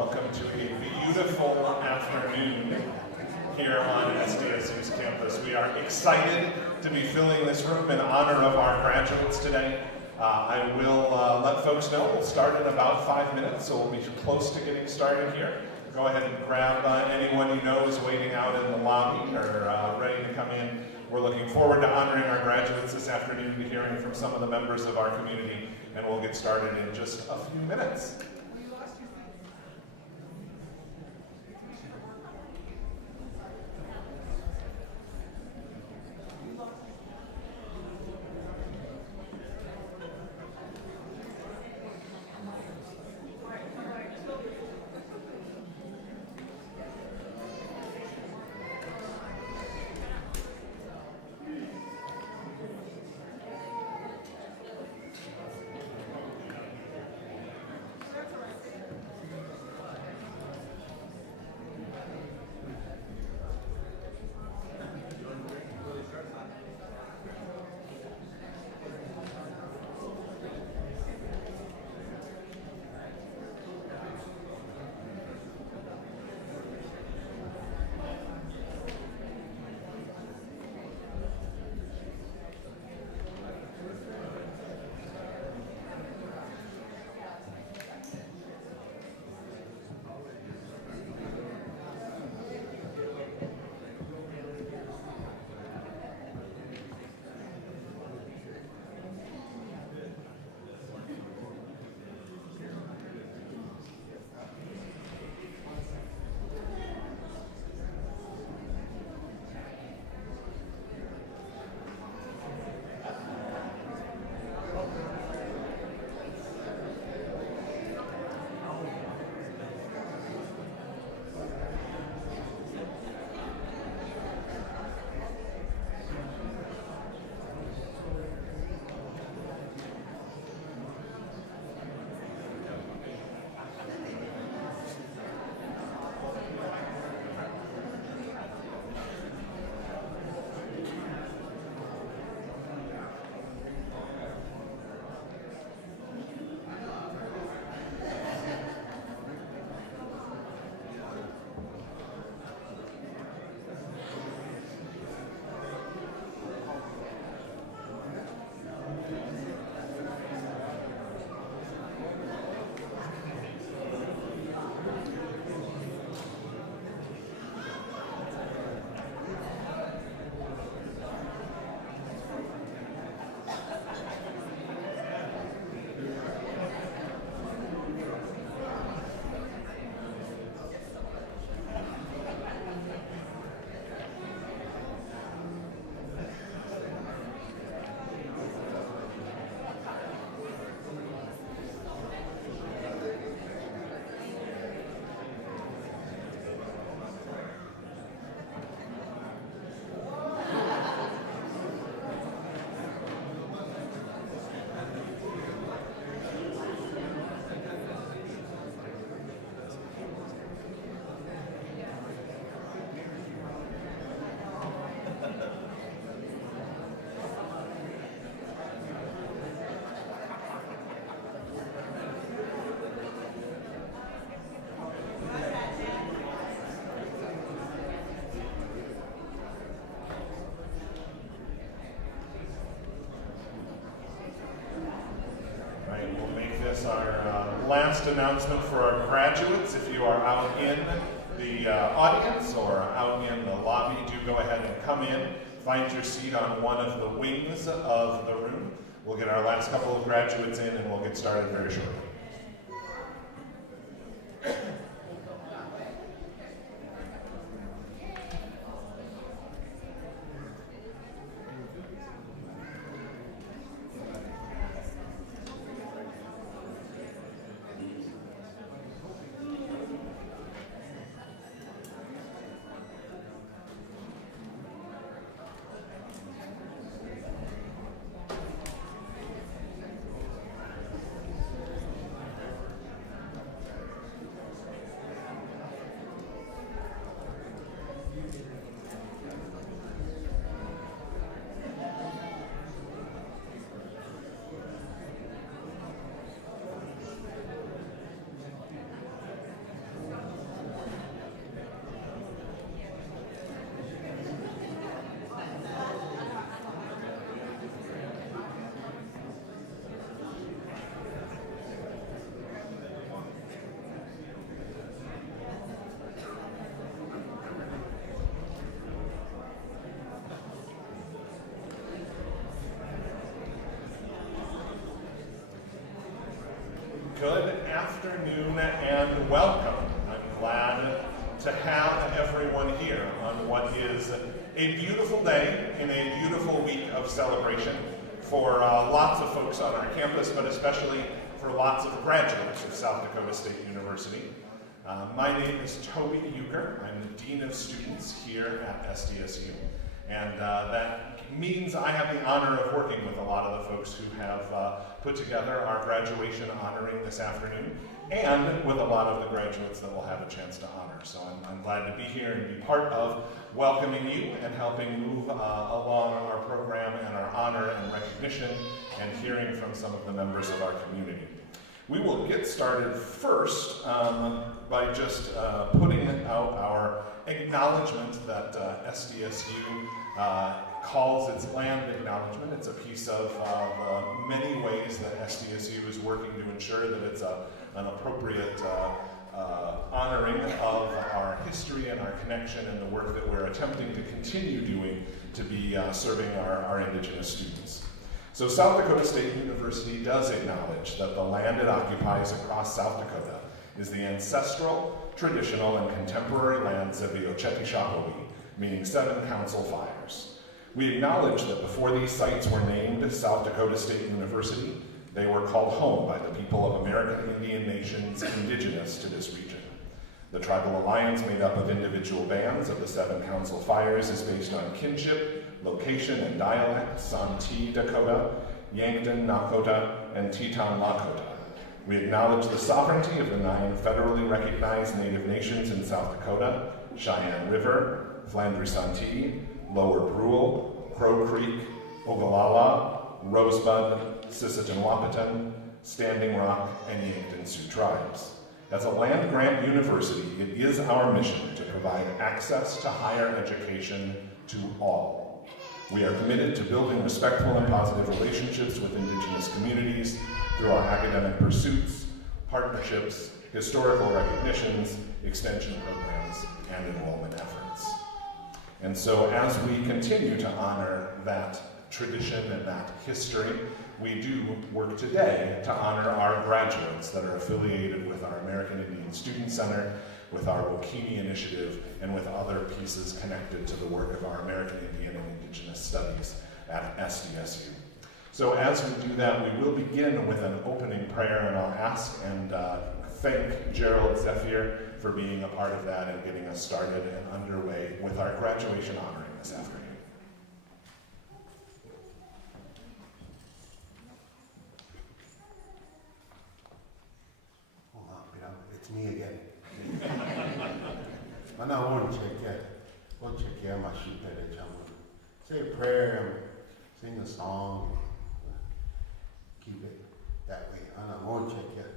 welcome to a beautiful afternoon here on SDSU's campus. We are excited to be filling this room in honor of our graduates today. I will let folks know we'll start in about 5 minutes, so we'll be close to getting started here. Go ahead and grab anyone you know is waiting out in the lobby or ready to come in. We're looking forward to honoring our graduates this afternoon, to hearing from some of the members of our community, and we'll get started in just a few minutes. Our last announcement for our graduates. If you are out in the audience or out in the lobby, do go ahead and come in, find your seat on one of the wings of the room. We'll get our last couple of graduates in and we'll get started very shortly. afternoon and welcome. I'm glad to have everyone here on what is a beautiful day in a beautiful week of celebration for lots of folks on our campus, but especially for lots of graduates of South Dakota State University. My name is Toby Euchre. I'm the Dean of Students here at SDSU, and that means I have the honor of working with a lot of the folks who have put together our graduation honoring this afternoon, and with a lot of the graduates that we'll have a chance to honor. So I'm glad to be here and be part of welcoming you and helping move along our program and our honor and recognition and hearing from some of the members of our community. We will get started first by just putting out our acknowledgement that SDSU calls its land acknowledgement. It's a piece of many ways that SDSU is working to ensure that it's an appropriate honoring of our history and our connection and the work that we're attempting to continue doing to be serving our Indigenous students. So South Dakota State University does acknowledge that the land it occupies across South Dakota is the ancestral, traditional, and contemporary lands of the Oceti-Sakowin, meaning 7 council fires. We acknowledge that before these sites were named South Dakota State University, they were called home by the people of American Indian nations indigenous to this region. The tribal alliance made up of individual bands of the 7 council fires is based on kinship, location, and dialect: Santee Dakota, Yankton Nakota, and Teton Lakota. We acknowledge the sovereignty of the 9 federally recognized Native nations in South Dakota: Cheyenne River, Flanders Santee, Lower Brule, Crow Creek, Ogallala, Rosebud, Sisseton Wahpeton, Standing Rock, and Yankton Sioux tribes. As a land-grant university, it is our mission to provide access to higher education to all. We are committed to building respectful and positive relationships with Indigenous communities through our academic pursuits, partnerships, historical recognitions, extension programs, and enrollment efforts. And so as we continue to honor that tradition and that history, we do work today to honor our graduates that are affiliated with our American Indian Student Center, with our Wokini Initiative, and with other pieces connected to the work of our American Indian and Indigenous Studies at SDSU. So as we do that, we will begin with an opening prayer, and I'll ask and thank Gerald Zephyr for being a part of that and getting us started and underway with our graduation honoring this afternoon. It's me again. And I want to check my sheep at the channel. Say a prayer, sing a song, keep it that way. And I won't check it.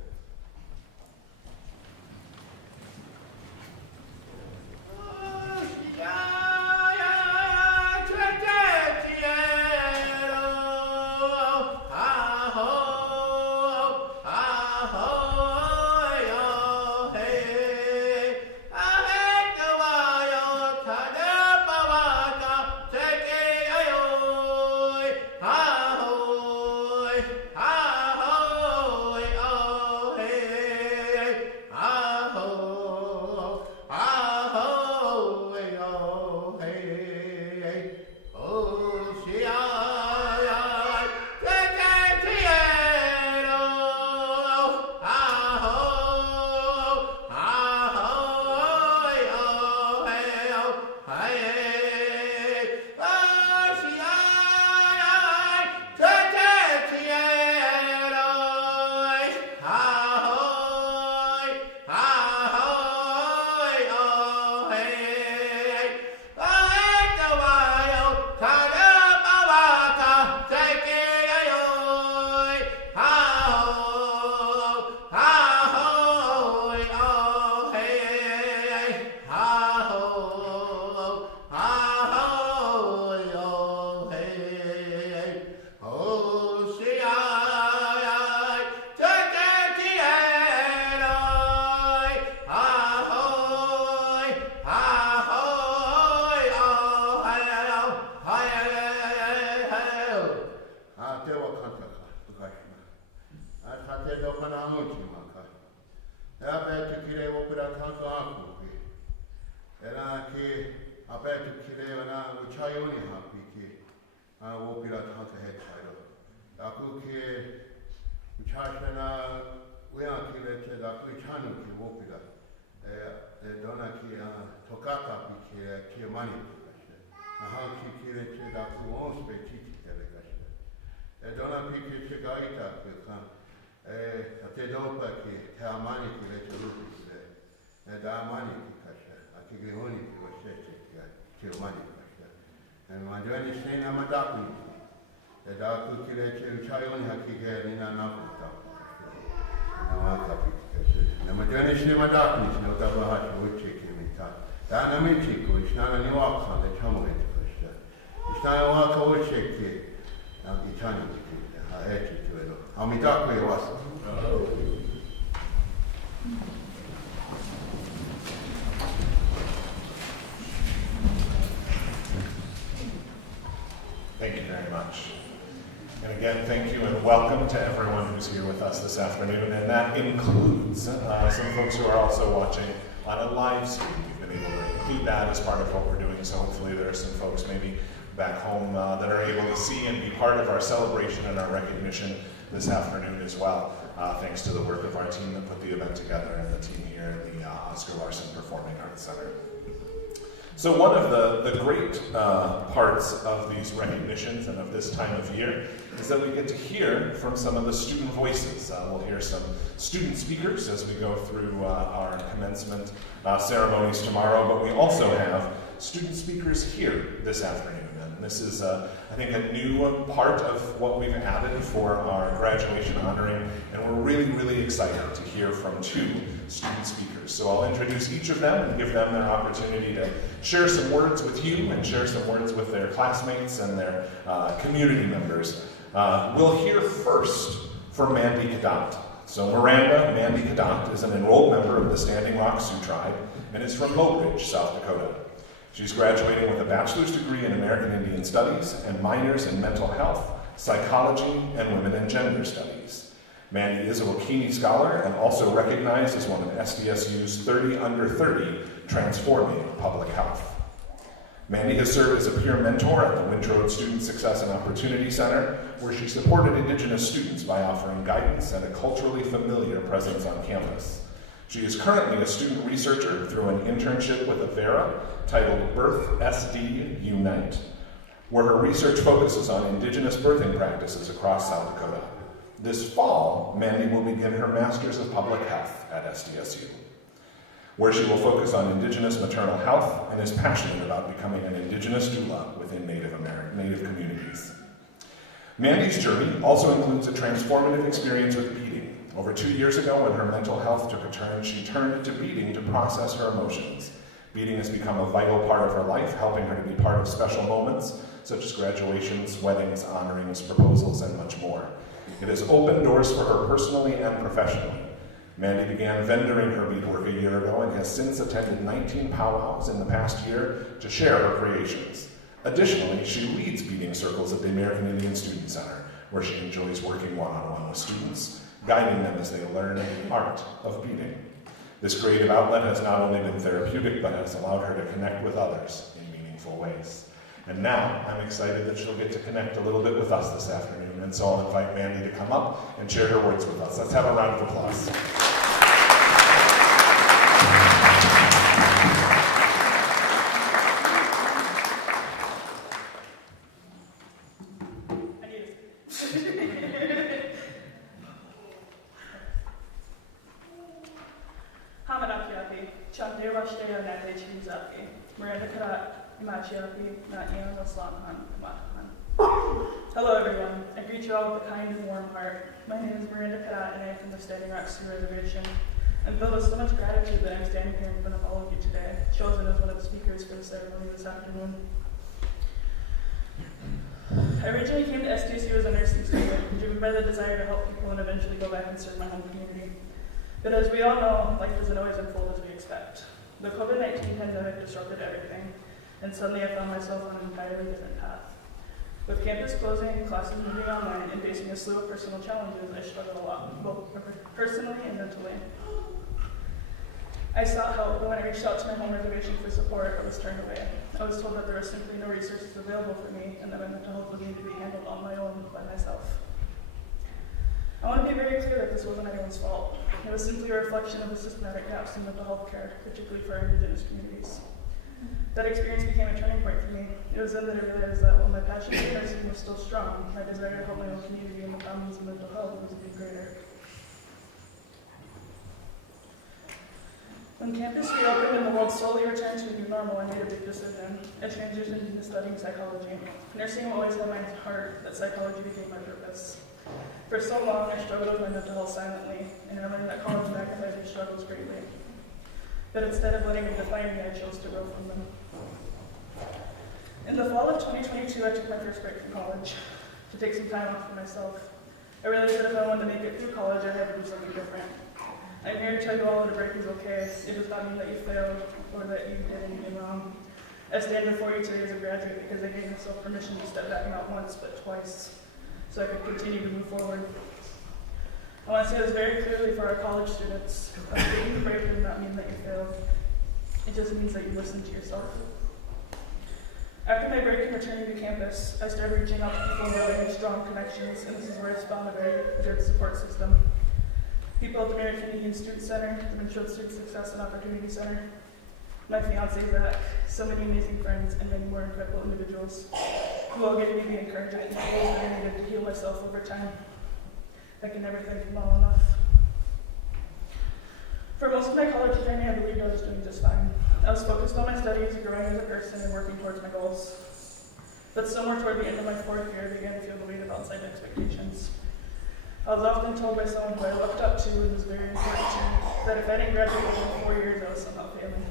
Oh Uchayoni Hapiki, Wopira Tanta Head Title. Dakuki, Uchashana, we are Kileche, Dakuchanuki, Wopira. Donaki, Tokata Piki, Kiamani, Nahanki Kileche, Daku Mospe, Chichi Telegasha. Dona Piki Chigaita, Tedopa, Tamani Kileche Rupis, Damani Kasha, Akigoni, Kiamani. And when you understand, I'm a doctor. The doctor Kileche, Chayoni Haki, Nina Naputa. Nama jani shi ma dakni shi no taba ha shi wuce ke mi ta. Da na mi ci ko shi na ni wa ka da chamu e ko shi. Shi na wa ka wuce ke na ki chani ki ha e ci to elo. Ha mi ta ko e wa. Thank you very much. And again, thank you and welcome to everyone who's here with us this afternoon. And that includes some folks who are also watching on a live stream. We've been able to include that as part of what we're doing. So hopefully there are some folks maybe back home that are able to see and be part of our celebration and our recognition this afternoon as well. Thanks to the work of our team that put the event together and the team here at the Oscar Larson Performing Arts Center. So one of the great parts of these recognitions and of this time of year is that we get to hear from some of the student voices. We'll hear some student speakers as we go through our commencement ceremonies tomorrow, but we also have student speakers here this afternoon. And this is, I think, a new part of what we've added for our graduation honoring, and we're really, really excited to hear from two student speakers. So I'll introduce each of them and give them their opportunity to share some words with you and share some words with their classmates and their community members. We'll hear first from Mandy Cadotte. So Miranda Mandy Cadotte is an enrolled member of the Standing Rock Sioux Tribe and is from Oak Ridge, South Dakota. She's graduating with a bachelor's degree in American Indian Studies and minors in mental health, psychology, and women and gender studies. Mandy is a Wakini Scholar and also recognized as one of SDSU's 30 Under 30 Transforming Public Health. Mandy has served as a peer mentor at the Wintrode Student Success and Opportunity Center, where she supported Indigenous students by offering guidance and a culturally familiar presence on campus. She is currently a student researcher through an internship with Avera titled Birth SD Unite, where her research focuses on Indigenous birthing practices across South Dakota. This fall, Mandy will begin her Master's of Public Health at SDSU, where she will focus on Indigenous maternal health and is passionate about becoming an Indigenous doula within Native communities. Mandy's journey also includes a transformative experience with beading. Over 2 years ago, when her mental health took a turn, she turned to beading to process her emotions. Beading has become a vital part of her life, helping her to be part of special moments, such as graduations, weddings, honorings, proposals, and much more. It has opened doors for her personally and professionally. Mandy began vendoring her beadwork a year ago and has since attended 19 powwows in the past year to share her creations. Additionally, she leads beading circles at the American Indian Student Center, where she enjoys working one-on-one with students, guiding them as they learn the art of beading. This creative outlet has not only been therapeutic, but has allowed her to connect with others in meaningful ways. And now, I'm excited that she'll get to connect a little bit with us this afternoon, and so I'll invite Mandy to come up and share her words with us. Let's have a round of applause. Hello everyone, I greet you all with a kind and warm heart. My name is Miranda Cadotte and I am from the Standing Rock Sioux Reservation. I'm filled with so much gratitude that I'm standing here in front of all of you today, chosen as one of the speakers for the ceremony this afternoon. I originally came to SDSU as a nursing student, driven by the desire to help people and eventually go back and serve my home community. But as we all know, life doesn't always unfold as we expect. The COVID-19 pandemic disrupted everything, and suddenly I found myself on an entirely different path. With campus closing and classes moving online and facing a slew of personal challenges, I struggled a lot, both personally and mentally. I sought help, but when I reached out to my home reservation for support, I was turned away. I was told that there were simply no resources available for me and that my mental health would need to be handled on my own by myself. I want to be very clear that this wasn't anyone's fault. It was simply a reflection of the systematic gaps in mental health care, particularly for our Indigenous communities. That experience became a turning point for me. It was then that I realized that while my passion for nursing was still strong, my desire to help my own community and the problems of mental health was even greater. When campus reopened and the world slowly returned to a new normal, I made a big decision. I transitioned into studying psychology. Nursing will always have my heart, but psychology became my purpose. For so long, I struggled with my mental health silently, and I learned that college magnified my struggles greatly. But instead of letting them define me, I chose to grow from them. In the fall of 2022, I took my first break from college to take some time off for myself. I realized that if I wanted to make it through college, I had to do something different. I'm here to tell you all that a break is okay. It does not mean that you failed or that you did anything wrong. I stand before you today as a graduate because I gave myself permission to step back not once, but twice, so I could continue to move forward. I want to say this very clearly for our college students. Taking a break does not mean that you failed. It just means that you listened to yourself. After my break and returning to campus, I started reaching out to people and building strong connections, and this is where I found a very good support system. People at the American Indian Student Center, the Minnesota Student Success and Opportunity Center, my fiance Zach, so many amazing friends, and many more incredible individuals who all gave me the encouragement and tools that I needed to heal myself over time. I can never thank them all enough. For most of my college journey, I believed I was doing just fine. I was focused on my studies, growing as a person, and working towards my goals. But somewhere toward the end of my fourth year, I began to feel the weight of outside expectations. I was often told by someone who I looked up to and was very important to me that if I didn't graduate within 4 years, I was somehow failing.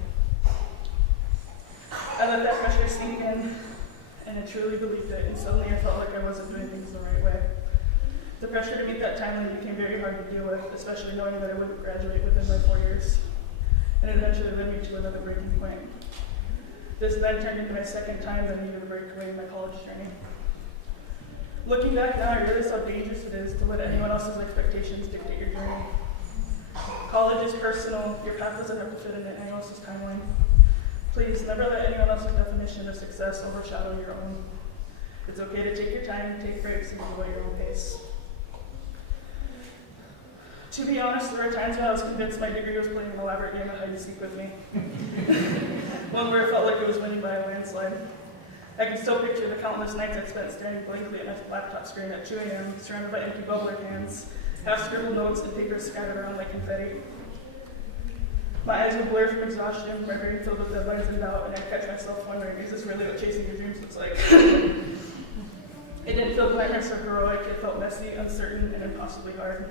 I let that pressure sink in, and I truly believed it, and suddenly I felt like I wasn't doing things the right way. The pressure to meet that timeline became very hard to deal with, especially knowing that I wouldn't graduate within my 4 years. And it eventually led me to another breaking point. This then turned into my second time that I needed a break away in my college journey. Looking back now, I realize how dangerous it is to let anyone else's expectations dictate your journey. College is personal. Your path doesn't have to fit into anyone else's timeline. Please, never let anyone else's definition of success overshadow your own. It's okay to take your time, take breaks, and go at your own pace. To be honest, there were times when I was convinced my degree was playing an elaborate game of hide and seek with me. One where it felt like it was winning by a landslide. I can still picture the countless nights I spent staring blankly at my laptop screen at 2 a.m., surrounded by empty bubbler cans, half-scribbled notes and papers scattered around like confetti. My eyes would blur from exhaustion, my brain filled with deadlines and doubt, and I'd catch myself wondering, is this really what chasing your dreams looks like? It didn't feel glamorous or heroic, it felt messy, uncertain, and impossibly hard.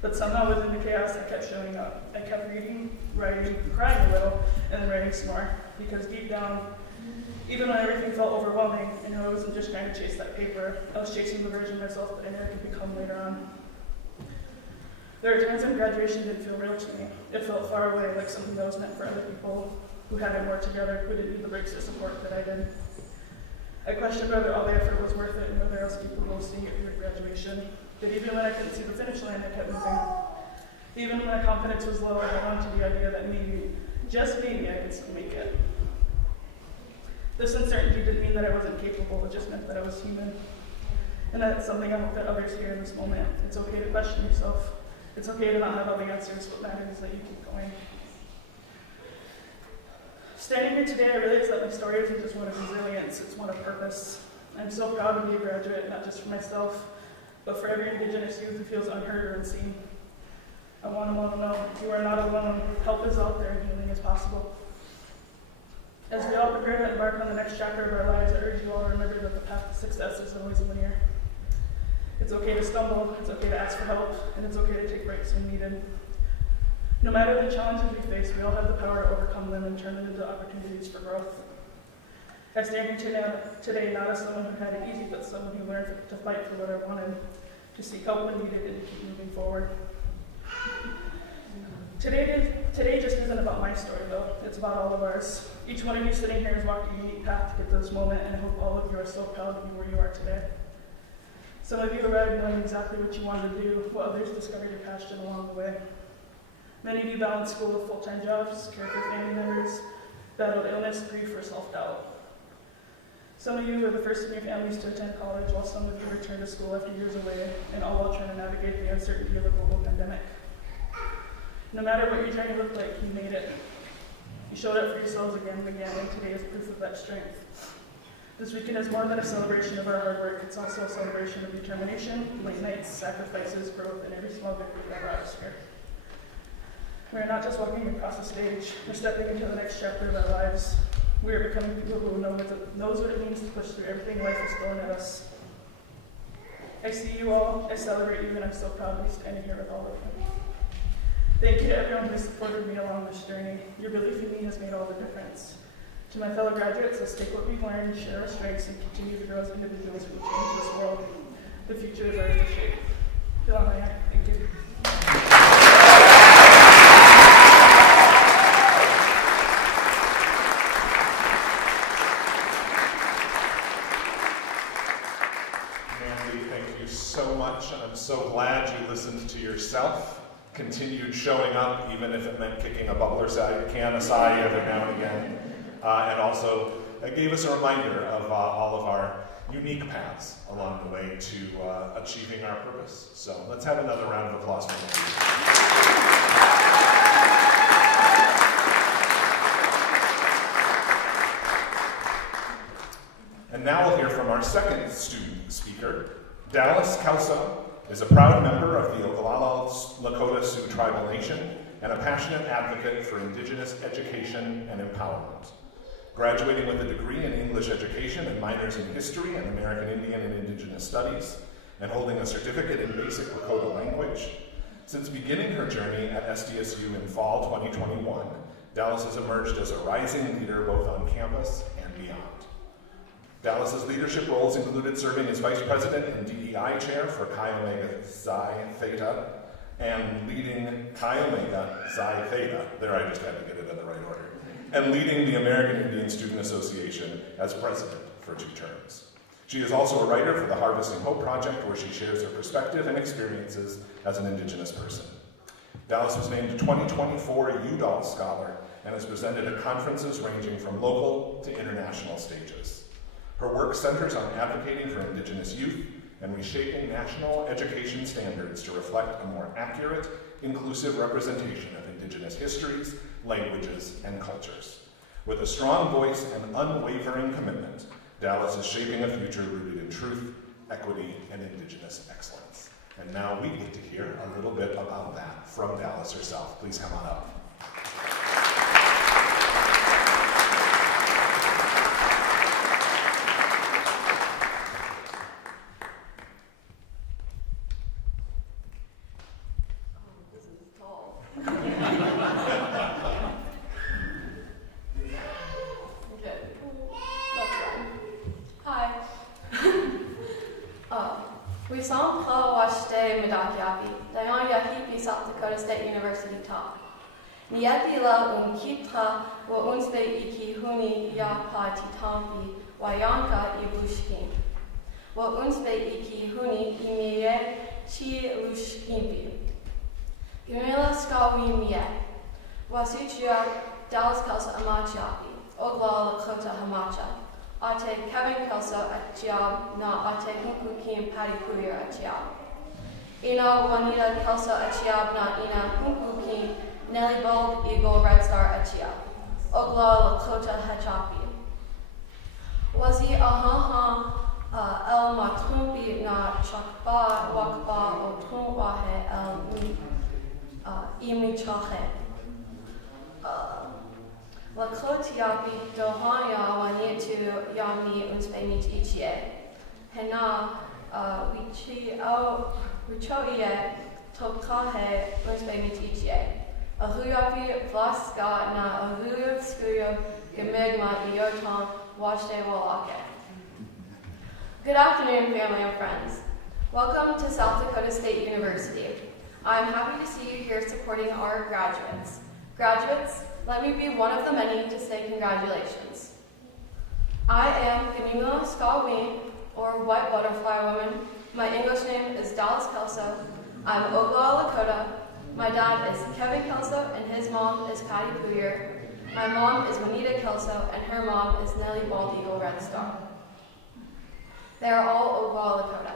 But somehow within the chaos, I kept showing up. I kept reading, writing, crying a little, and then writing some more. Because deep down, even when everything felt overwhelming, I knew I wasn't just trying to chase that paper. I was chasing the version of myself that I knew I could become later on. There were times when graduation didn't feel real to me. It felt far away, like something that was meant for other people who had it more together, who didn't need the breaks of support that I did. I questioned whether all the effort was worth it and whether I was capable of seeing it through graduation. But even when I couldn't see the finish line, I kept moving. Even when my confidence was low, I held on to the idea that maybe, just maybe, I could still make it. This uncertainty didn't mean that I wasn't capable, it just meant that I was human. And that's something I hope that others hear in this moment. It's okay to question yourself. It's okay to not have all the answers. What matters is that you keep going. Standing here today, I realize that my story isn't just one of resilience, it's one of purpose. I'm so proud to be a graduate, not just for myself, but for every Indigenous youth who feels unheard or unseen. I want them all to know you are not alone. Help is out there and healing is possible. As we all prepare to embark on the next chapter of our lives, I urge you all to remember that the path to success is always linear. It's okay to stumble, it's okay to ask for help, and it's okay to take breaks when needed. No matter the challenges we face, we all have the power to overcome them and turn them into opportunities for growth. I stand here today not as someone who had it easy, but someone who learned to fight for what I wanted, to seek help when needed, and to keep moving forward. Today just isn't about my story, though. It's about all of ours. Each one of you sitting here has walked a unique path to get to this moment, and I hope all of you are so proud to be where you are today. Some of you arrived knowing exactly what you wanted to do, while others discovered your passion along the way. Many of you balance school with full-time jobs, care for family members, battled illness, grief, or self-doubt. Some of you are the first in your families to attend college, while some of you return to school after years away, and all while trying to navigate the uncertainty of a global pandemic. No matter what your journey looked like, you made it. You showed up for yourselves again and again, and today is proof of that strength. This weekend is more than a celebration of our hard work, it's also a celebration of determination, late nights, sacrifices, growth, and every small victory that brought us here. We are not just walking across the stage, we're stepping into the next chapter of our lives. We are becoming people who knows what it means to push through everything life is throwing at us. I see you all, I celebrate you, and I'm so proud to be standing here with all of you. Thank you to everyone who has supported me along this journey. Your belief in me has made all the difference. To my fellow graduates, let's take what we've learned, share our strengths, and continue to grow as individuals who will change this world. The future is ours to shape. Thank you. Mandy, thank you so much. I'm so glad you listened to yourself, continued showing up, even if it meant kicking a bubbler can aside every now and again. And also, it gave us a reminder of all of our unique paths along the way to achieving our purpose. So let's have another round of applause for Mandy. And now we'll hear from our second student speaker. Dallas Kelso is a proud member of the Oglala Lakota Sioux Tribal Nation and a passionate advocate for Indigenous education and empowerment. Graduating with a degree in English education and minors in history and American Indian and Indigenous studies, and holding a certificate in basic Dakota language. Since beginning her journey at SDSU in fall 2021, Dallas has emerged as a rising leader both on campus and beyond. Dallas's leadership roles included serving as vice president and DEI chair for Chi Omega Psi Theta and leading Chi Omega Psi Theta, there I just had to get it in the right order, and leading the American Indian Student Association as president for 2 terms. She is also a writer for the Harvesting Hope Project, where she shares her perspective and experiences as an Indigenous person. Dallas was named a 2024 UDAL Scholar and has presented at conferences ranging from local to international stages. Her work centers on advocating for Indigenous youth and reshaping national education standards to reflect a more accurate, inclusive representation of Indigenous histories, languages, and cultures. With a strong voice and unwavering commitment, Dallas is shaping a future rooted in truth, equity, and Indigenous excellence. And now we get to hear a little bit about that from Dallas herself. Please come on up. South Dakota State University taught. Nieti la kitra wa unspe iki huni ya pa titampi wa yanka ibushkin. Wa unspe iki huni imiye chi lushkimpi. Gimela skawi miye. Wasichia Dallas Kelso amachapi. Ogla Lakota hamacha. Ate Kevin Kelso at Chiab na ate hunkukim padipuya at Chiab. Ina Juanita Kelso Achiab na ina Hunkuki Nelly Bulb Eagle Red Star Achiab. Ogla Lakota Hachapi. Wazi ahaha el matrumpi na chakba wakba o trumwahe el imichahe. Lakotiapi dohanya wanitu yami unspemit ichie. Hena Wichoie Tokhahe Unspemitichie. Ahuyapi Vlaska na Ahuyav Skuyab Gemigma Iotan Washte Walake. Good afternoon, family and friends. Welcome to South Dakota State University. I'm happy to see you here supporting our graduates. Graduates, let me be one of the many to say congratulations. I am Ganimila Skaween, or White Butterfly Woman. My English name is Dallas Kelso. I'm Oglala Lakota. My dad is Kevin Kelso his mom is Patty Puyer. My mom is Juanita Kelso, and her mom is Nellie Bald Eagle Red Star. They are all Oglala, Dakota.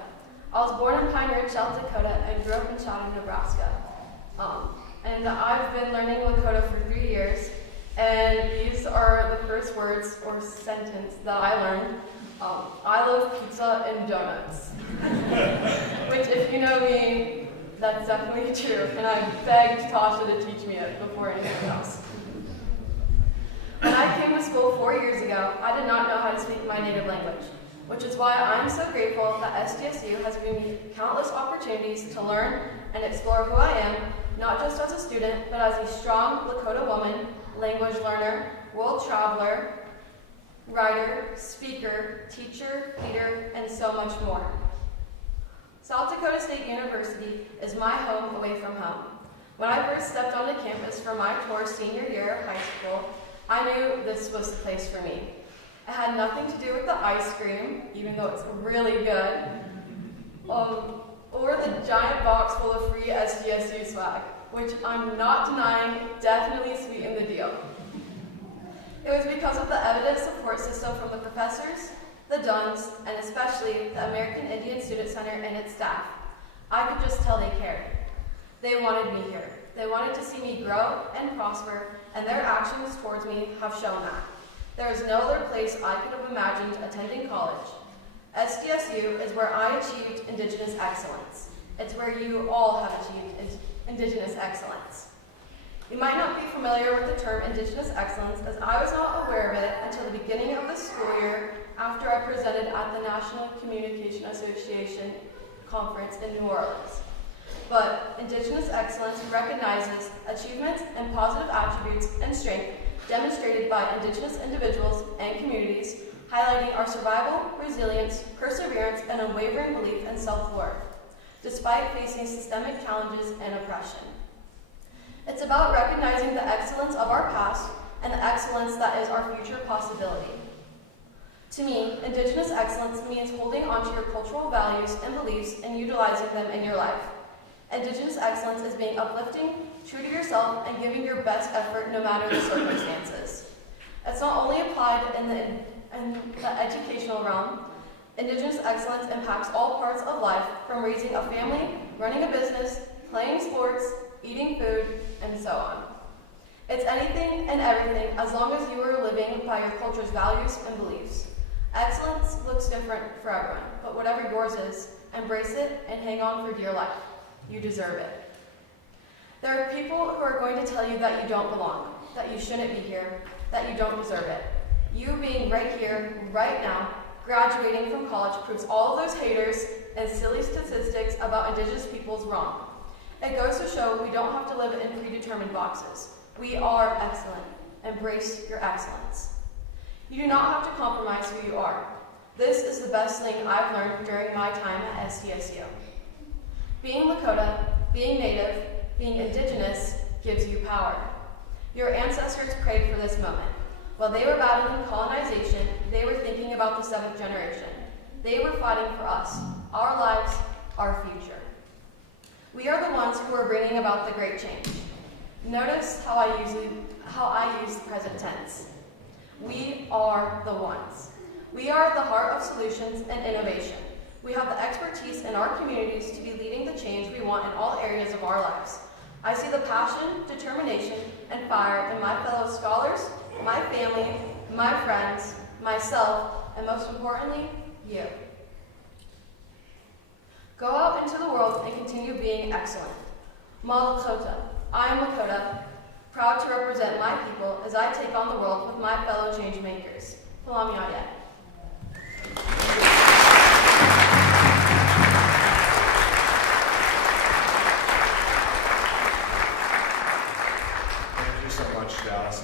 I was born in Pine Ridge, South Dakota, and grew up in Chatham, Nebraska. And I've been learning Lakota for 3 years, and these are the first words or sentence that I learned. I love pizza and donuts. Which, if you know me, that's definitely true, and I begged Tasha to teach me it before anything else. When I came to school 4 years ago, I did not know how to speak my native language, which is why I'm so grateful that SDSU has given me countless opportunities to learn and explore who I am, not just as a student, but as a strong Lakota woman, language learner, world traveler, writer, speaker, teacher, leader, and so much more. South Dakota State University is my home away from home. When I first stepped onto campus for my tour senior year of high school, I knew this was the place for me. It had nothing to do with the ice cream, even though it's really good, or the giant box full of free SDSU swag, which I'm not denying definitely sweetened the deal. It was because of the evidence support system from the professors, the Duns, and especially the American Indian Student Center and its staff. I could just tell they cared. They wanted me here. They wanted to see me grow and prosper, and their actions towards me have shown that. There is no other place I could have imagined attending college. SDSU is where I achieved Indigenous excellence. It's where you all have achieved Indigenous excellence. You might not be familiar with the term Indigenous excellence, as I was not aware of it until the beginning of the school year after I presented at the National Communication Association conference in New Orleans. But Indigenous excellence recognizes achievements and positive attributes and strength demonstrated by Indigenous individuals and communities, highlighting our survival, resilience, perseverance, and unwavering belief in self-worth, despite facing systemic challenges and oppression. It's about recognizing the excellence of our past and the excellence that is our future possibility. To me, Indigenous excellence means holding onto your cultural values and beliefs and utilizing them in your life. Indigenous excellence is being uplifting, true to yourself, and giving your best effort no matter the circumstances. It's not only applied in the educational realm. Indigenous excellence impacts all parts of life, from raising a family, running a business, playing sports, eating food, and so on. It's anything and everything as long as you are living by your culture's values and beliefs. Excellence looks different for everyone, but whatever yours is, embrace it and hang on for dear life. You deserve it. There are people who are going to tell you that you don't belong, that you shouldn't be here, that you don't deserve it. You being right here, right now, graduating from college proves all of those haters and silly statistics about Indigenous peoples wrong. It goes to show we don't have to live in predetermined boxes. We are excellent. Embrace your excellence. You do not have to compromise who you are. This is the best thing I've learned during my time at SDSU. Being Lakota, being Native, being Indigenous gives you power. Your ancestors prayed for this moment. While they were battling colonization, they were thinking about the 7th generation. They were fighting for us, our lives, our future. We are the ones who are bringing about the great change. Notice how I use the present tense. We are the ones. We are the heart of solutions and innovation. We have the expertise in our communities to be leading the change we want in all areas of our lives. I see the passion, determination, and fire in my fellow scholars, my family, my friends, myself, and most importantly, you. Go out into the world and continue being excellent. Ma Lakota, I am Dakota, proud to represent my people as I take on the world with my fellow change makers. Palamiade.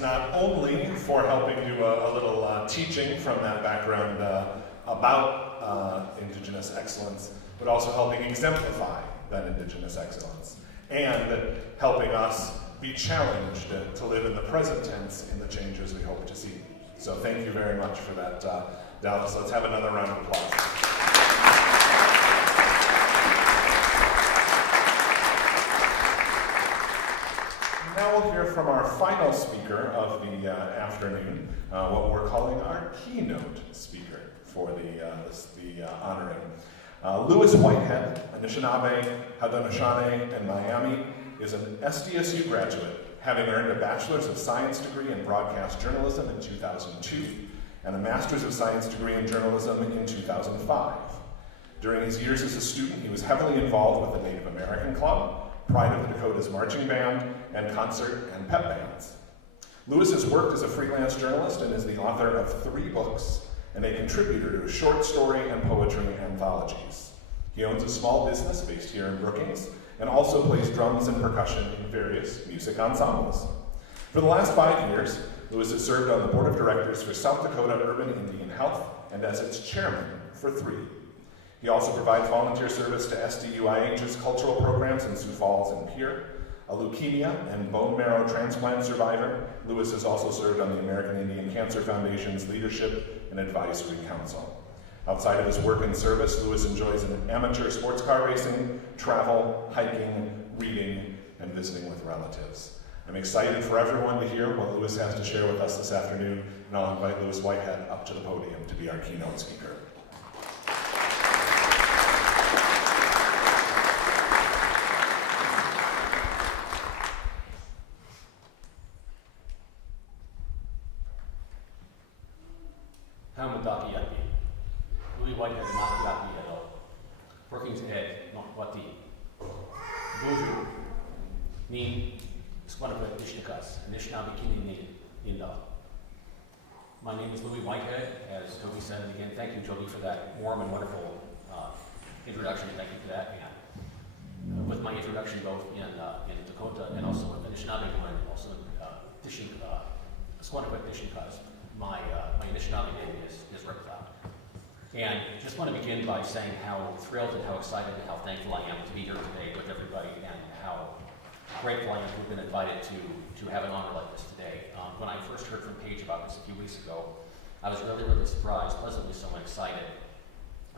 Not only for helping do a little teaching from that background about Indigenous excellence, but also helping exemplify that Indigenous excellence, and helping us be challenged to live in the present tense in the changes we hope to see. So thank you very much for that, Dallas. Let's have another round of applause. Now now we'll hear from our final speaker of the afternoon, what we're calling our keynote speaker for the honoring. Lewis Whitehead, Anishinaabe, Haudenosaunee, and Miami, is an SDSU graduate, having earned a Bachelor's of Science degree in Broadcast Journalism in 2002 and a Master's of Science degree in Journalism in 2005. During his years as a student, he was heavily involved with the Native American Club, Pride of the Dakota's marching band, and concert and pep bands. Lewis has worked as a freelance journalist and is the author of 3 books and a contributor to short story and poetry anthologies. He owns a small business based here in Brookings and also plays drums and percussion in various music ensembles. For the last 5 years, Lewis has served on the board of directors for South Dakota Urban Indian Health and as its chairman for 3. He also provides volunteer service to SDUIH's cultural programs in Sioux Falls and Pierre. A leukemia and bone marrow transplant survivor, Lewis has also served on the American Indian Cancer Foundation's Leadership and Advisory Council. Outside of his work and service, Lewis enjoys an amateur sports car racing, travel, hiking, reading, and visiting with relatives. I'm excited for everyone to hear what Lewis has to share with us this afternoon, and I'll invite Lewis Whitehead up to the podium to be our keynote speaker. Hamadaki Yaki, Louis Whitehead Maki Yaki Edo, Brookings Ed, Wati, Boju, Ni, Squanapet Ishnikas, Anishinaabe Kini Inda. My name is Louis Whitehead, as Toby said, and again, thank you, Toby, for that warm and wonderful introduction. Thank you for that. And with my introduction both in Dakota and also in Anishinaabe, and also in Squanapet Ishnikas. My Anishinaabe name is Recital. And just want to begin by saying how thrilled and how excited and how thankful I am to be here today with everybody, and how grateful I am to have been invited to have an honor like this today. When I first heard from Paige about this a few weeks ago, I was really, really surprised, pleasantly so excited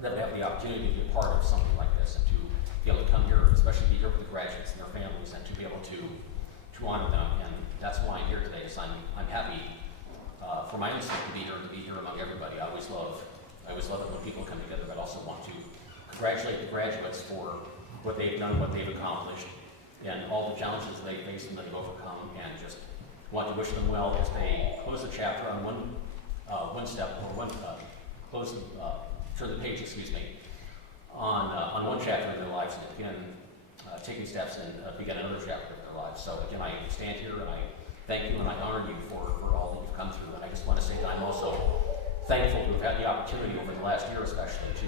that I have the opportunity to be a part of something like this and to be able to come here, especially be here with the graduates and their families, and to be able to honor them. And that's why I'm here today, is I'm happy for my own sake to be here among everybody. I always love it when people come together, but also want to congratulate the graduates for what they've done, what they've accomplished, and all the challenges they face and that they've overcome, and just want to wish them well as they close the chapter on turn the page, on one chapter of their lives, and begin taking steps and begin another chapter of their lives. So again, I stand here and I thank you and I honor you for all that you've come through. And I just want to say that I'm also thankful to have had the opportunity over the last year especially to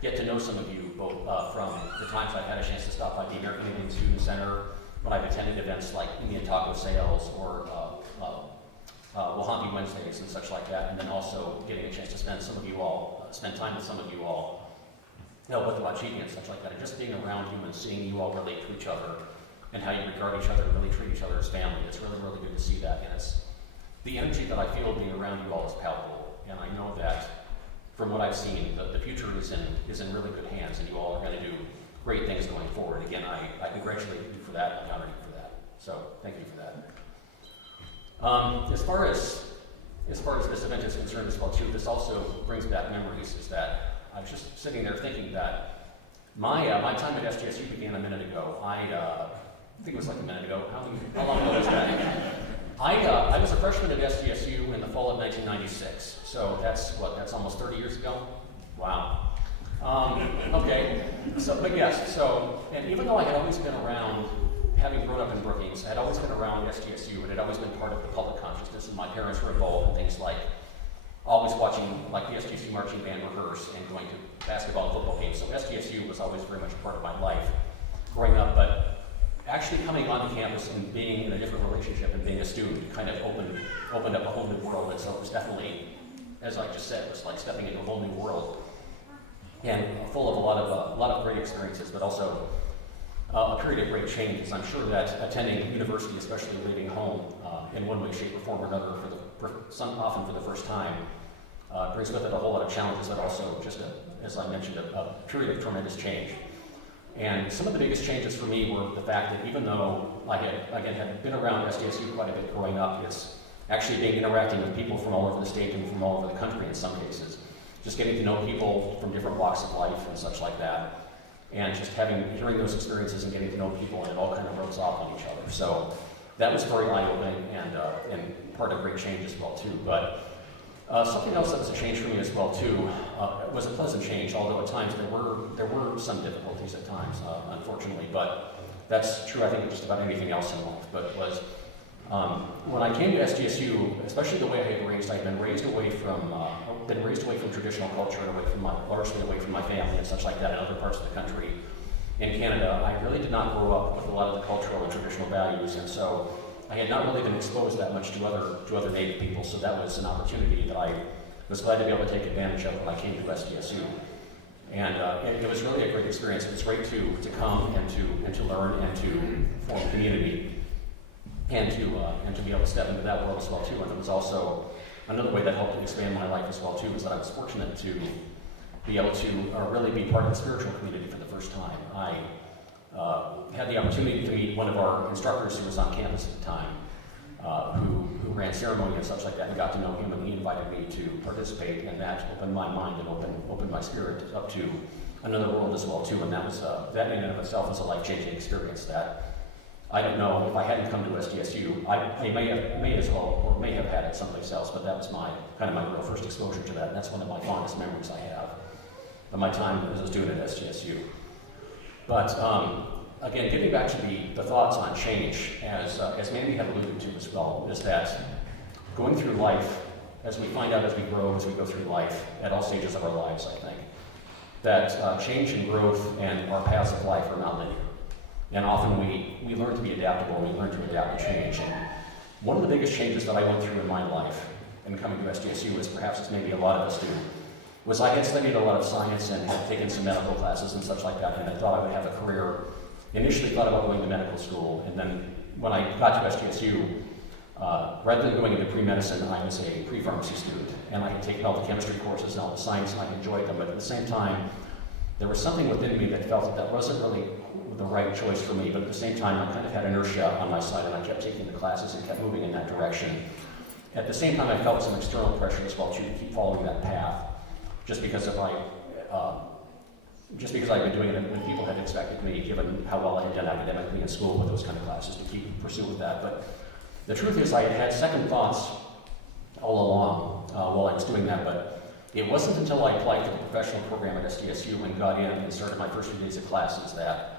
get to know some of you, both from the times I've had a chance to stop by the American Indian Student Center, when I've attended events like Indian Taco Sales or Wahambi Wednesdays and such like that, and then also getting a chance to spend time with some of you all, with the Wachiti and such like that, and just being around you and seeing you all relate to each other and how you regard each other and really treat each other as family. It's really, really good to see that, and it's the energy that I feel being around you all is palpable, and I know that from what I've seen, the future is in really good hands, and you all are going to do great things going forward. Again, I congratulate you for that, and I honor you for that. So thank you for that. As far as this event is concerned as well too, this also brings back memories. Is that I was just sitting there thinking that my time at SDSU began a minute ago. I think it was like a minute ago. How long ago was that? I was a freshman at SDSU in the fall of 1996. So that's almost 30 years ago. Wow. Okay. And even though I had always been around, having grown up in Brookings, I had always been around SDSU, and had always been part of the public consciousness, and my parents were involved in things like always watching like the SDSU marching band rehearse and going to basketball and football games. So SDSU was always very much a part of my life growing up, but actually coming onto campus and being in a different relationship and being a student kind of opened up a whole new world. And so it was definitely, as I just said, it was like stepping into a whole new world, and full of a lot of great experiences, but also a period of great changes. I'm sure that attending university, especially leaving home in one way, shape, or form or another, often for the first time, brings with it a whole lot of challenges, but also just, as I mentioned, a period of tremendous change. And some of the biggest changes for me were the fact that even though I had been around SDSU quite a bit growing up, it's actually interacting with people from all over the state and from all over the country in some cases. Just getting to know people from different walks of life and such like that. And just hearing those experiences and getting to know people, and it all kind of rubs off on each other. So that was very eye-opening and part of a great change as well too. But something else that was a change for me as well too was a pleasant change, although at times there were some difficulties at times, unfortunately. But that's true, I think, of just about anything else in life. But was when I came to SDSU, especially the way I had raised, I'd been raised away from traditional culture and largely away from my family and such like that in other parts of the country. In Canada, I really did not grow up with a lot of the cultural and traditional values, and so I had not really been exposed that much to other Native people. So that was an opportunity that I was glad to be able to take advantage of when I came to SDSU. And it was really a great experience. It was great to come and to learn and to form community. And to be able to step into that world as well too. And it was also another way that helped expand my life as well too, was that I was fortunate to be able to really be part of the spiritual community for the first time. I had the opportunity to meet one of our instructors who was on campus at the time, who ran ceremony and such like that, and got to know him, and he invited me to participate, and that opened my mind and opened my spirit up to another world as well too. And that was that in and of itself was a life-changing experience that I don't know if I hadn't come to SDSU, I may have had it someplace else, but that was my real first exposure to that, and that's one of my fondest memories I have of my time as a student at SDSU. But again, getting back to the thoughts on change, as Mandy had alluded to as well, is that going through life, as we find out as we grow, as we go through life, at all stages of our lives, I think, that change and growth and our paths of life are not linear. And often we learn to be adaptable, and we learn to adapt to change. And one of the biggest changes that I went through in my life in coming to SDSU, as perhaps as maybe a lot of us do, was I had studied a lot of science and had taken some medical classes and such like that, and I thought I would have a career. Initially thought about going to medical school, and then when I got to SDSU, rather than going into pre-medicine, I was a pre-pharmacy student, and I had taken all the chemistry courses and all the science, and I enjoyed them, but at the same time, there was something within me that felt that wasn't really the right choice for me, but at the same time, I kind of had inertia on my side, and I kept taking the classes and kept moving in that direction. At the same time, I felt some external pressure as well to keep following that path, just because I'd been doing it when people had expected me, given how well I had done academically in school with those kind of classes, to keep pursuing that. But the truth is, I had had second thoughts all along while I was doing that, but it wasn't until I applied for the professional program at SDSU and got in and started my first few days of classes that,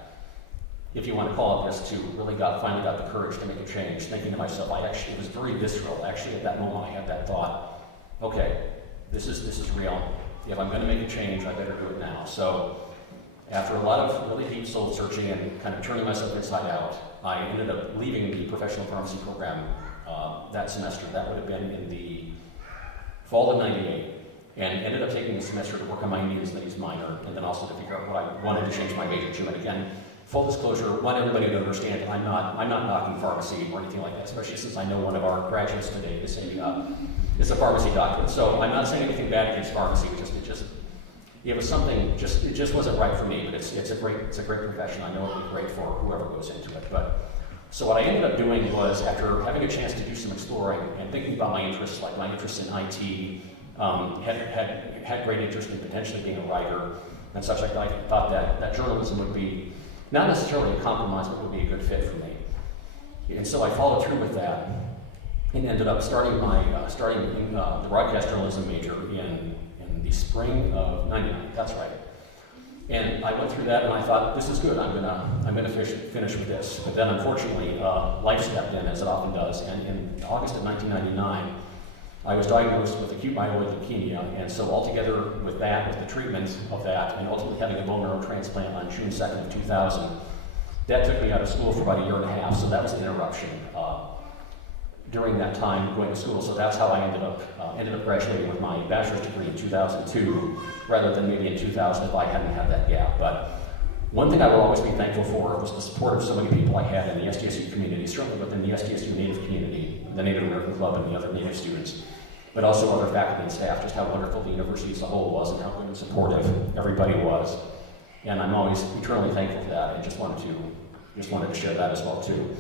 if you want to call it this, finally got the courage to make a change, thinking to myself, it was very visceral. Actually, at that moment, I had that thought, okay, this is real. If I'm going to make a change, I better do it now. So after a lot of really deep soul searching and kind of turning myself inside out, I ended up leaving the professional pharmacy program that semester. That would have been in the fall of '98, and ended up taking a semester to work on my Indian studies minor, and then also to figure out what I wanted to change my major to. And again, full disclosure, want everybody to understand, I'm not knocking pharmacy or anything like that, especially since I know one of our graduates today is a pharmacy doctorate. So I'm not saying anything bad against pharmacy. It was something. It just wasn't right for me. But it's a great profession. I know it'll be great for whoever goes into it. But so what I ended up doing was, after having a chance to do some exploring and thinking about my interests, like my interest in IT, had great interest in potentially being a writer and such like that. I thought that journalism would be not necessarily a compromise, but would be a good fit for me. And so I followed through with that and ended up starting the broadcast journalism major in the spring of '99. That's right. And I went through that, and I thought, this is good. I'm gonna finish with this. But then, unfortunately, life stepped in, as it often does. And in August of 1999, I was diagnosed with acute myeloid leukemia, and so altogether with the treatment of that, and ultimately having a bone marrow transplant on June 2nd of 2000, that took me out of school for about a year and a half. So that was an interruption during that time going to school. So that's how I ended up graduating with my bachelor's degree in 2002, rather than maybe in 2000 if I hadn't had that gap. But one thing I will always be thankful for was the support of so many people I had in the SDSU community, certainly within the SDSU Native community, the Native American Club, and the other Native students, but also other faculty and staff, just how wonderful the university as a whole was and how good and supportive everybody was. And I'm always eternally thankful for that. I just wanted to share that as well too.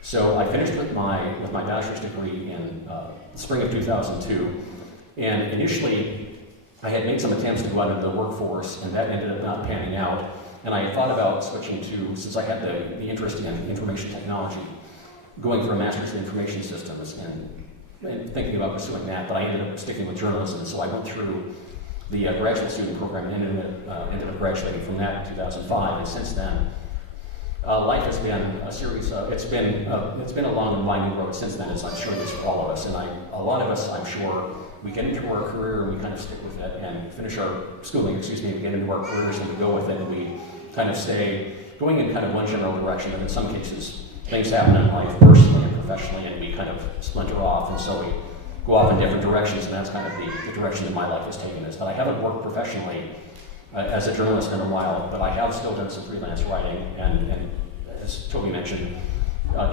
So I finished with my bachelor's degree in spring of 2002, and initially I had made some attempts to go out into the workforce, and that ended up not panning out. And I had thought about switching to, since I had the interest in information technology, going for a master's in information systems and thinking about pursuing that, but I ended up sticking with journalism. So I went through the graduate student program and ended up graduating from that in 2005, and since then, life has been a series of, it's been a long and winding road since then, as I'm sure it is for all of us. And a lot of us, I'm sure, we get into our career and we kind of stick with it and finish our schooling, we get into our careers and we go with it and we kind of stay going in kind of one general direction. But in some cases, things happen in life personally and professionally and we kind of splinter off, and so we go off in different directions, and that's kind of the direction that my life has taken us. But I haven't worked professionally as a journalist in a while, but I have still done some freelance writing and as Toby mentioned,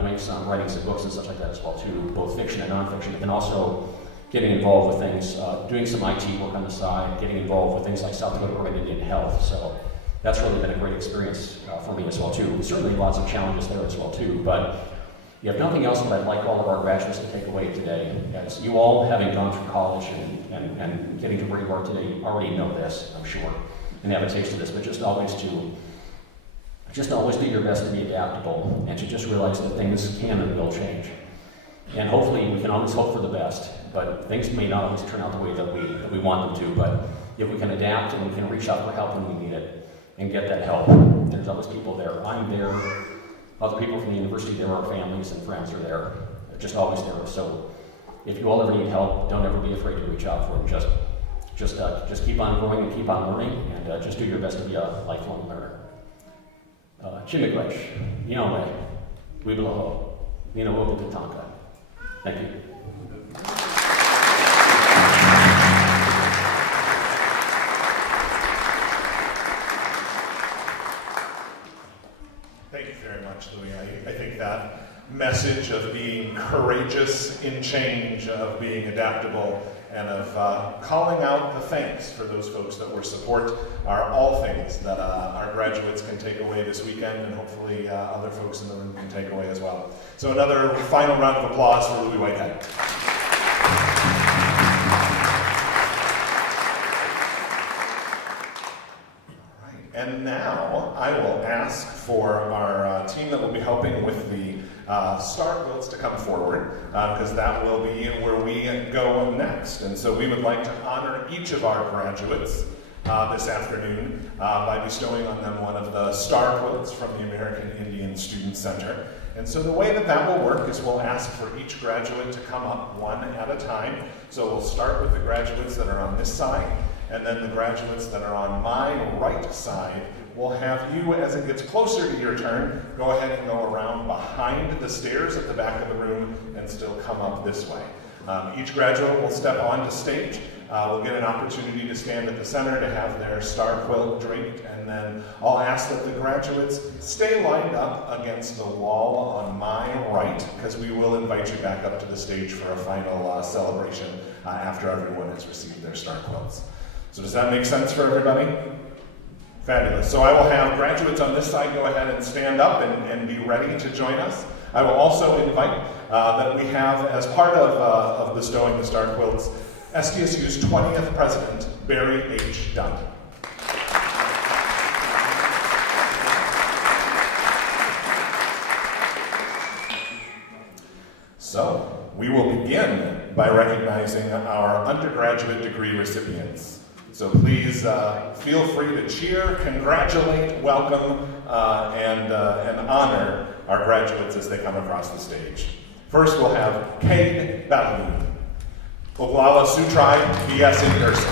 doing some writing some books and such like that as well too, both fiction and nonfiction, but then also getting involved with things, doing some IT work on the side, getting involved with things like South Dakota Oregon Indian Health. So that's really been a great experience for me as well too. Certainly lots of challenges there as well too, but if nothing else, what I'd like all of our graduates to take away today is you all, having gone through college and getting to where you are today, you already know this, I'm sure, and have a taste of this, but just always do your best to be adaptable and to just realize that things can and will change. And hopefully we can always hope for the best, but things may not always turn out the way that we want them to, but if we can adapt and we can reach out for help when we need it and get that help, there's always people there. I'm there, other people from the university there, our families and friends are there, they're just always there. So if you all ever need help, don't ever be afraid to reach out for them. Just keep on growing and keep on learning, and just do your best to be a lifelong learner. Chimigrash, Yahweh, Wiblaho, Nina Wobitanka. Thank you. Thank you very much, Louis. I think that message of being courageous in change, of being adaptable, and of calling out the thanks for those folks that were support are all things that our graduates can take away this weekend, and hopefully other folks in the room can take away as well. So another final round of applause for Louis Whitehead. All right, and now I will ask for our team that will be helping with the star quilts to come forward, because that will be where we go next. And so we would like to honor each of our graduates this afternoon by bestowing on them one of the star quilts from the American Indian Student Center. And so the way that will work is we'll ask for each graduate to come up one at a time. So we'll start with the graduates that are on this side, and then the graduates that are on my right side. We'll have you, as it gets closer to your turn, go ahead and go around behind the stairs at the back of the room and still come up this way. Each graduate will step onto stage. We'll get an opportunity to stand at the center to have their star quilt draped, and then I'll ask that the graduates stay lined up against the wall on my right, because we will invite you back up to the stage for a final celebration after everyone has received their star quilts. So does that make sense for everybody? Fabulous. So I will have graduates on this side go ahead and stand up and be ready to join us. I will also invite that we have, as part of bestowing the star quilts, SDSU's 20th president, Barry H. Dunn. So we will begin by recognizing our undergraduate degree recipients. So please feel free to cheer, congratulate, welcome, and honor our graduates as they come across the stage. First, we'll have Cade Baloon, Oglala Sioux Tribe, BS in Nursing.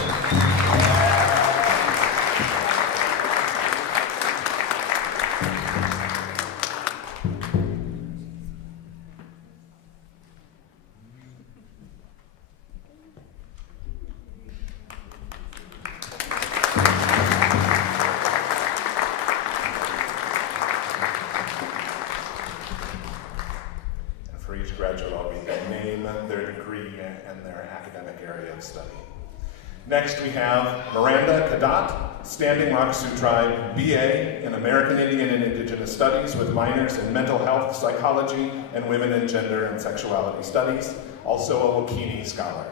Next, we have Miranda Kadat, Standing Rock Sioux Tribe, BA in American Indian and Indigenous Studies with minors in Mental Health, Psychology, and Women and Gender and Sexuality Studies, also a Wokini Scholar.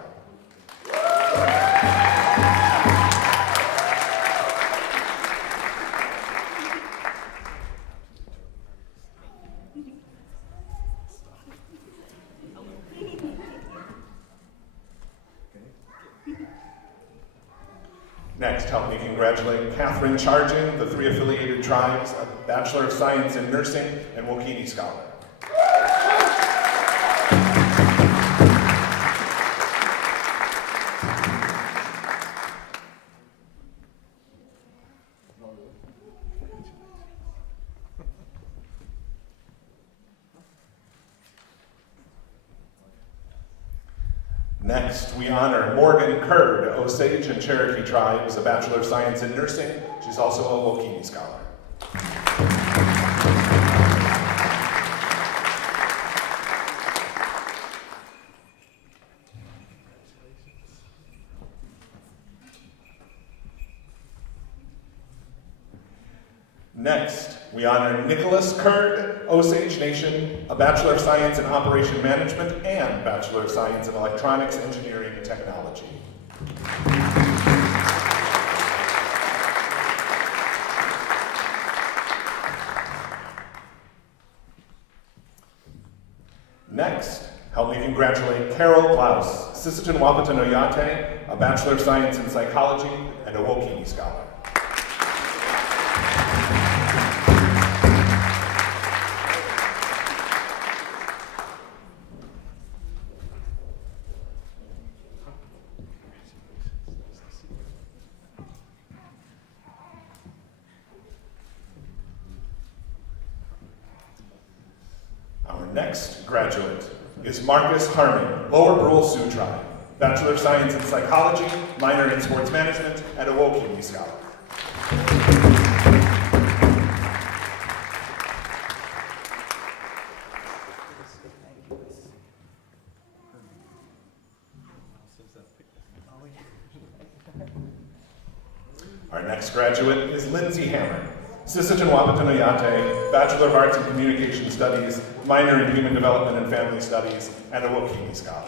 Next, help me congratulate Catherine Charging, the 3 affiliated tribes, a Bachelor of Science in Nursing and Wokini Scholar. Next, we honor Morgan Curd, Osage and Cherokee Tribes, a Bachelor of Science in Nursing. She's also a Wokini Scholar. Next, we honor Nicholas Curd, Osage Nation, a Bachelor of Science in Operation Management and Bachelor of Science in Electronics, Engineering, and Technology. Next, help me congratulate Carol Klaus, Sisseton Wahpeton Oyate, a Bachelor of Science in Psychology and a Wokini Scholar. Next graduate is Marcus Harmon, Lower Brule Sioux Tribe, Bachelor of Science in Psychology, minor in Sports Management, and a Wokini Scholar. Our next graduate is Lindsay Hammer, Sisseton Wahpeton Oyate, Bachelor of Arts in Communication Studies, minor in Human Development and Family Studies, and a Wokini Scholar.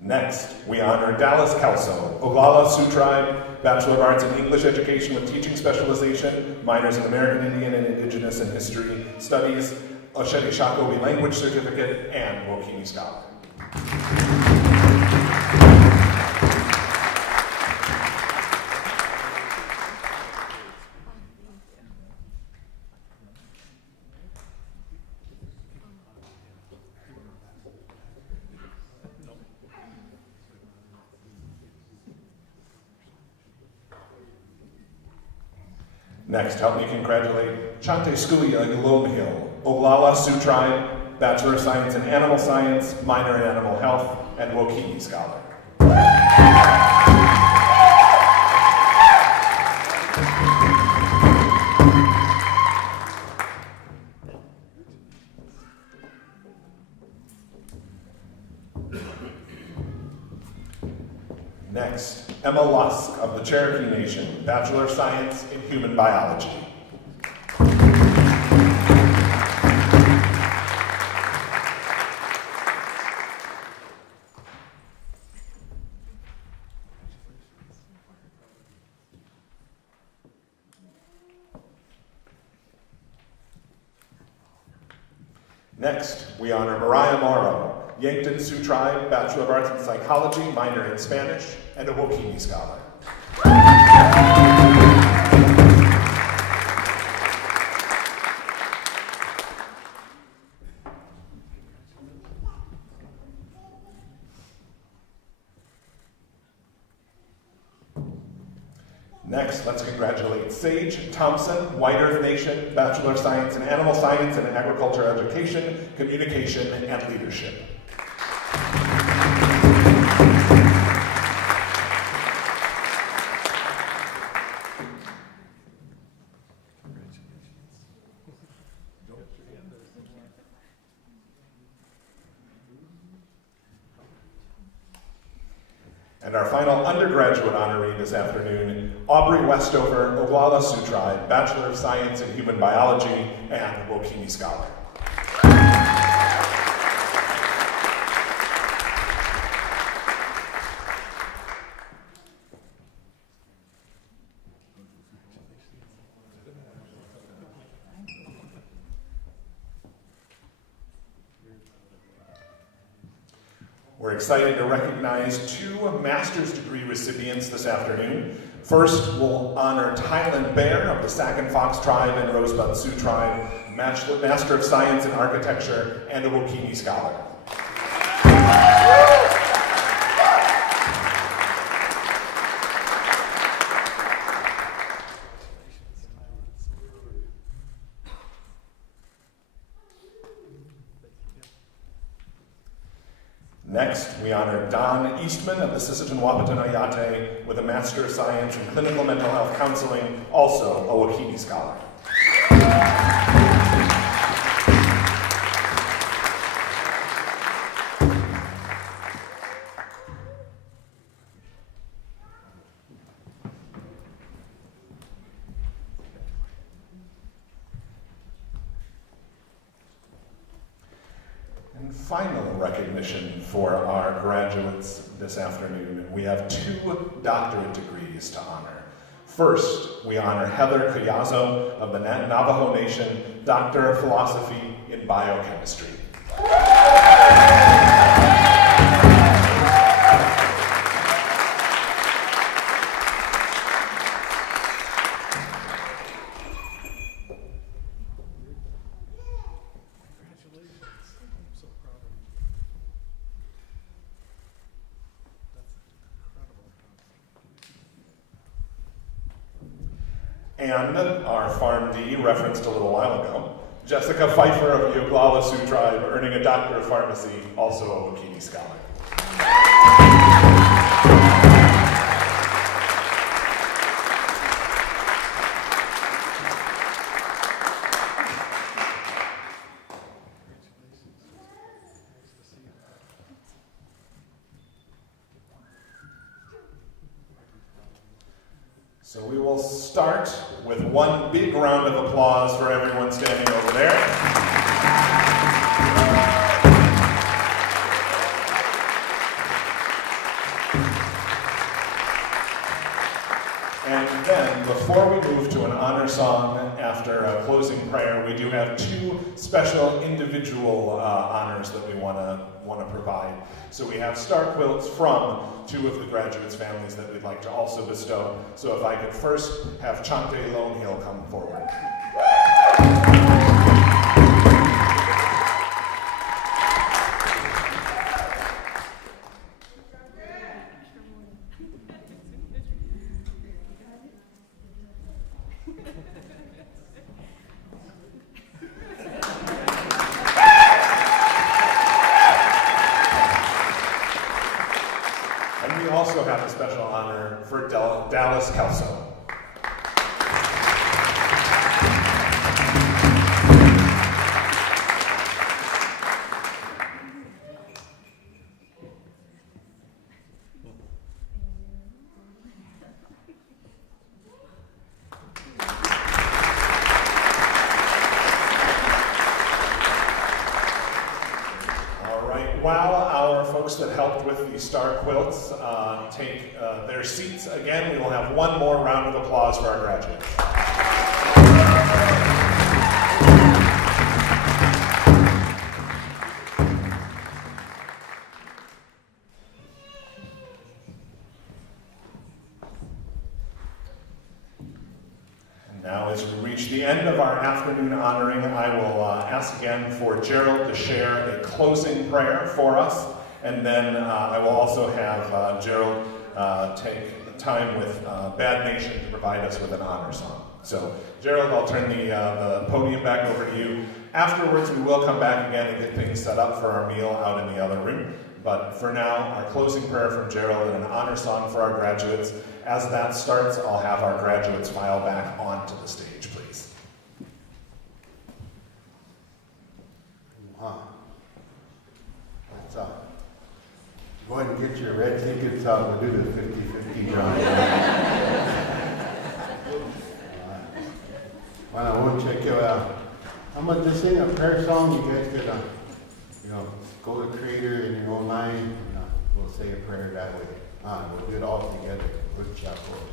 Next, we honor Dallas Kelso, Oglala Sioux Tribe, Bachelor of Arts in English Education with Teaching Specialization, minors in American Indian and Indigenous and History Studies, a Shakopee Language Certificate, and Wokini Scholar. Next, help me congratulate Chante Skuya Yulomhill, Oglala Sioux Tribe, Bachelor of Science in Animal Science, minor in Animal Health, and Wokini Scholar. Next, Emma Lusk of the Cherokee Nation, Bachelor of Science in Human Biology. Next, we honor Mariah Morrow, Yankton Sioux Tribe, Bachelor of Arts in Psychology, minor in Spanish, and a Wokini Scholar. Next, let's congratulate Sage Thompson, White Earth Nation, Bachelor of Science in Animal Science and Agriculture Education, Communication, and Leadership. And our final undergraduate honoree this afternoon, Aubrey Westover, Oglala Sioux Tribe, Bachelor of Science in Human Biology and Wokini Scholar. We're excited to recognize 2 master's degree recipients this afternoon. First, we'll honor Tylen Bear of the Sac and Fox Tribe and Rosebud Sioux Tribe, Master of Science in Architecture, and a Wokini Scholar. Next, we honor Don Eastman of the Sisseton Wahpeton Ayate with a Master of Science in Clinical Mental Health Counseling, also a Wokini Scholar. And final recognition for our graduates this afternoon. We have 2 doctorate degrees to honor. First, we honor Heather Collazo of the Navajo Nation, Doctor of Philosophy in Biochemistry. And our PharmD, referenced a little while ago, Jessica Pfeiffer of the Oglala Sioux Tribe, earning a Doctor of Pharmacy, also a Wokini Scholar. So we will start with one big round of applause for everyone standing over there. And then, before we move to an honor song after a closing prayer, we do have 2 special individual honors that we want to provide. So we have star quilts from 2 of the graduates' families that we'd like to also bestow. So if I could first have Chante Lonehill come forward. And we also have a special honor for Dallas Kelso. While our folks that helped with the star quilts take their seats again, we will have one more round of applause for our graduates. Now, as we reach the end of our afternoon honoring, I will ask again for Gerald to share a closing prayer for us, and then I will also have Gerald take the time with Bad Nation to provide us with an honor song. So, Gerald, I'll turn the podium back over to you. Afterwards, we will come back again and get things set up for our meal out in the other room. But for now, our closing prayer from Gerald and an honor song for our graduates. As that starts, I'll have our graduates file back onto the stage, please. Let's go ahead and get your red tickets out. We'll do the 50-50 drawing. Well, I won't check you out. I'm going to sing a prayer song. You guys could, go to Creator in your own line. We'll say a prayer that way. We'll do it all together. Good job, boys.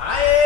Hi,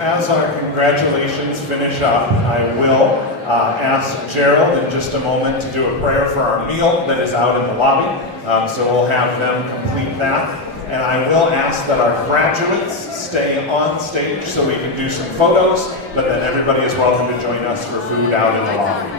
As our congratulations finish up, I will ask Gerald in just a moment to do a prayer for our meal that is out in the lobby. So we'll have them complete that. And I will ask that our graduates stay on stage so we can do some photos, but then everybody is welcome to join us for food out in the lobby.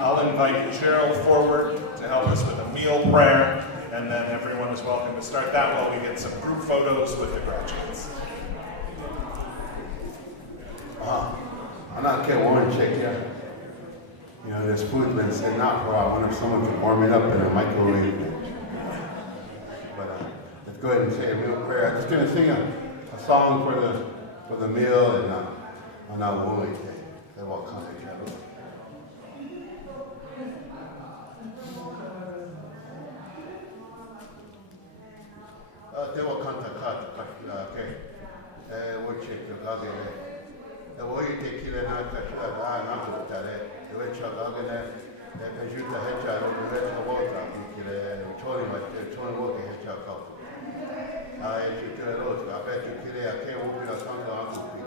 I'll invite Gerald forward to help us with a meal prayer, and then everyone is welcome to start that while we get some group photos with the graduates. I'm not getting one check yet. You know, this food's been sitting out for a while. I wonder if someone can warm it up in a microwave. But let's go ahead and say a meal prayer. I'm just going to sing a song for the meal, and I'm not willing to. They will come to each other. They will come to okay. We'll check the lobby. The way you take it, not to not to the way you log in there, as you the head child, the rest of the water, told him what the told work head child called. I took the road, I bet you kill it, I can't walk with a song on to be.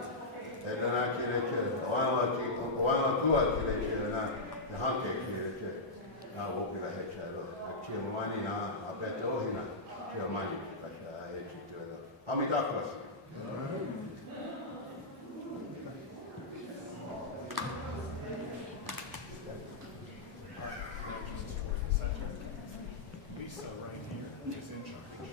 And then I kill it, one or two, I kill it, the hunter kill it. Now walk with a head child. I kill money now, I bet all him, kill money. I'll be doctors. Lisa right here is in charge.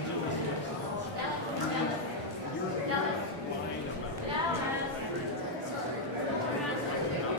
do.